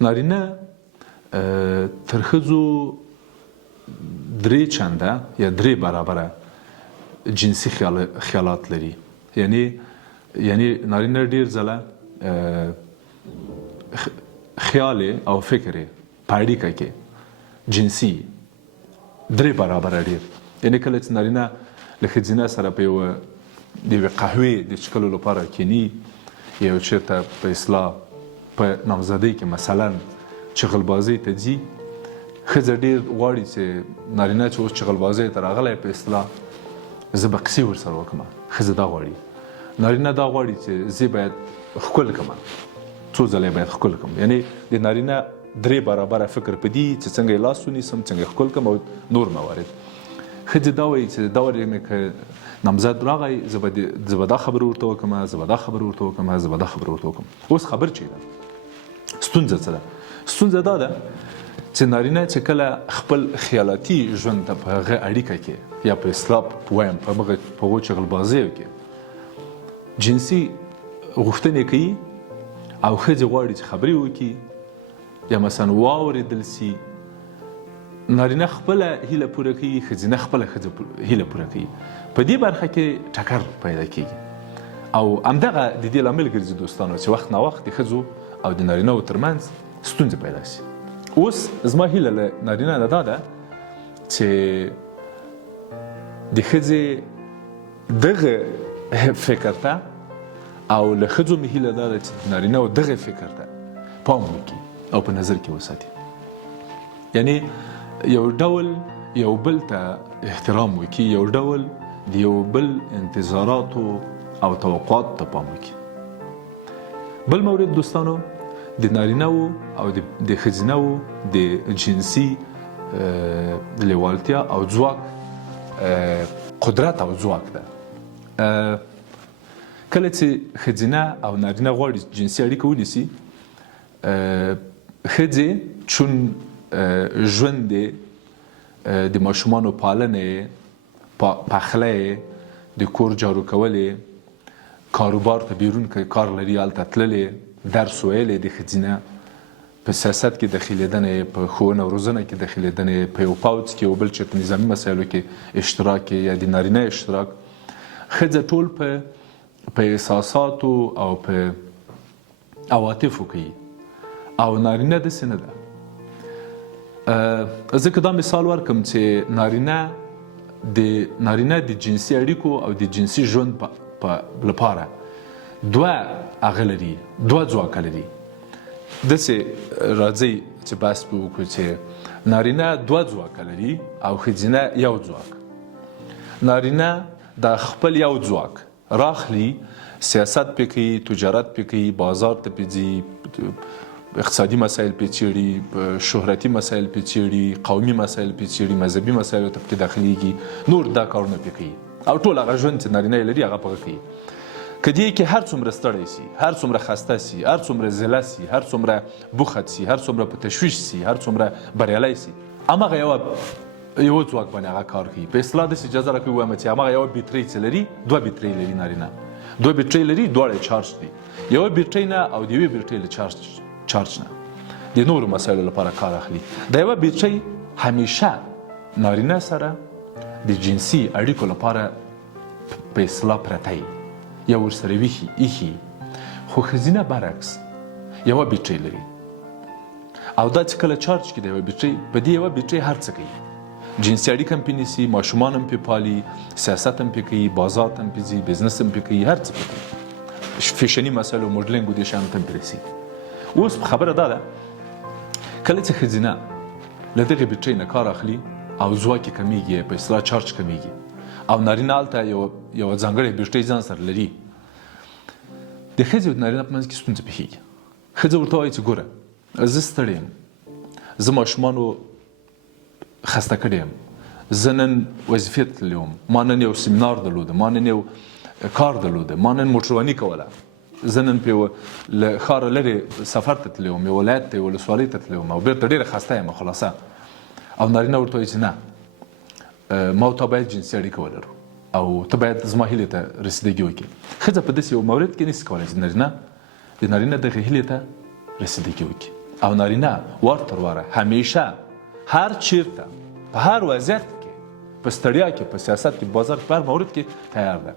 نارینه تر ښځو درې چنده یا درې برابره جنسي خیالات لري. یعنی نارینه ډیر ځله خیال او فکر په اړیکه کې جنسي درې برابره ډیر. یعنی کله چې نارینه له ښځینه سره په یوه قهوې د څښلو لپاره کیني، یو چېرته په اصطلاح په نامزدۍ کې مثلا چغلبازۍ ته ځي، ښځه ډېر غواړي چې نارینه چې اوس چغلبازۍ ته راغلی په اصطلاح زه به قصې ورسره وکړم. ښځه دا غواړي. نارینه دا غواړي چې زه باید ښکل کړم، څو ځله باید ښکل کړم. یعنی د نارینه درې برابره فکر په دې چې څنګه یې لاس ونیسم، څنګه یې ښکل کړم او نور موارد. ښځې دا وایي چې دا وایي که نامزد راغی زه به دا خبره ورته وکړم، زه به دا خبره ورته وکړم، زه به دا خبره ورته وکړم. اوس خبر چی ده؟ ستونزه څه ده؟ ستونزه دا ده چې نارینه چې کله خپل خیالاتي ژوند ته په هغه اړیکه کې یا په اصطلاح وایم په هغو چغلبازیو کې جنسي غوښتنې کوي او ښځې غواړي چې خبرې وکړي یا مثلا واورېدل سي، نارینه خپله هیله پوره کوي، ښځینه خپله هیله پوره کوي. په دې برخه کې ټکر پیدا کیږي او همدغه د دې لامل ګرځي دوستانو چې وخت ناوخت د ښځو او د نارینهو ترمنځ ستونزې پیدا شي. اوس زما هیله له نارینه نه دا ده چې د ښځې دغه فکر ته او له ښځو مې هیله دا ده چې د نارینهو دغه فکر ته پام وکړي او په نظر کې وساتي. یعنی یو ډول یو بل ته احترام وکړي، یو ډول د یو بل انتظاراتو او توقعاتو ته پام وکړي. بل مورد دوستانو د نارینهو او د ښځینهو د جنسي لیوالتیا او ځواک قدرت او ځواک ده. کله چې ښځینه او نارینه غواړي جنسي اړیکه ونیسي، ښځې چون ژوند دی د ماشومانو پالنې، پخلی، د کور جارو کولې، کاروبار ته بیرون که کار لري هلته تللې، درس ویلی د ښځینه، په سیاست کې دخیلېدنې، په ښوونه او روزنه کې دخیلېدنې، په یو پوځ کې او بل چېرته نظامي مسایلو کې اشتراک یا د نارینه اشتراک. ښځه ټول په احساساتو او په عواطفو کوي او نارینه داسې نه ده. زه که دا مثال ورکړم چې نارینه د جنسي اړیکو او د جنسي ژوند لپاره دوه هغه لري، دوه ځواکه لري. داسې راځئ چې بحث به وکړو چې نارینه دوه ځواکه لري او ښځینه یو ځواک. نارینه د خپل یو ځواک راخلي، سیاست پې کوي، تجارت پې کوي، بازار ته پې ځي، اقتصادي مسایل پې څېړي، شهرتي مسایل پې څېړي، قومي مسایل پې څېړي، مذهبي مسایلو ته پکې داخلیږي، نور دا کارونه پې کوي او ټول هغه ژوند چې نارینه یې لري هغه پهغه کوي. که دې کې هر څومره ستړی سي، هر څومره خسته سي، هر څومره ضله سي، هر څومره بوخت سي، هر څومره په تشویش سي، هر څومره بریالی سي، هماغه یو ځواک باندې هغه کار کوي. په اصطلاح داسې اجازه راکوي ووایم چې هماغه یوه بیټرۍ چې لري، دوه بیټرۍ لري نارینه، دوه بیټرۍ لري، دواړه یې چارج دي. یوه بیټرۍ نه او د یوې بیټرۍ له چارج نه د نورو مسایلو لپاره کار اخلي. د یوه بیټرۍ همیشه نارینه سره د جنسي اړیکو لپاره په اصطلاح پرته وي یا ورسره ایښي، خو ښځینه برعکس یوه بیټرۍ لري او دا چې کله چارج کړي د یوه بیټرۍ، په دې یوه بیټرۍ هر څه کوي. جنسي اړیکه هم پې نیسي، ماشومان هم پې پالي، سیاست هم پې کوي، بازار ته هم پې ځي، بزنس هم پې کوي، هر څه پې کوي، فیشني مسایلو موډلینګ و دې شیانو ته هم پې رسي. اوس خبره دا ده کله چې ښځینه له دغې بیټرۍ نه کار اخلي او ځواک یې کمیږي، په اصطلاح چارج کمیږي، او نارینه هلته یوه ځانګړې بیټرۍ ځان سره لري، د ښځې او نارینه په منځ کې ستونزه پېښېږي. ښځه ورته وایي چې ګوره زه ستړې یم، زه ماشومانو خسته کړی یم، زه نن وظیفې ته تللی وم، ما نن یو سیمینار درلوده، ما نن یو کار درلوده، ما نن موټرواني کوله، زه نن له ښاره لرې سفر ته تللی وم، یو ولایت ته، یو ولسوالۍ ته تللی وم او بېرته ډېره خسته یم خلاصه. او نارینه ورته وایي چې نه، ما او تا باید جنسي اړیکه ولرو او ته باید زما هیلې ته رسیدګي وکړي. ښځه په داسې یو مورد کې نشي کولی چې د نارینه دغې هیلې ته رسیدګي وکړي. او نارینه ور تر وره همیشه هر چیرته په هر وضعیت کې په ستړیا کې په سیاست کې بازار په هر مورد کې تیار ده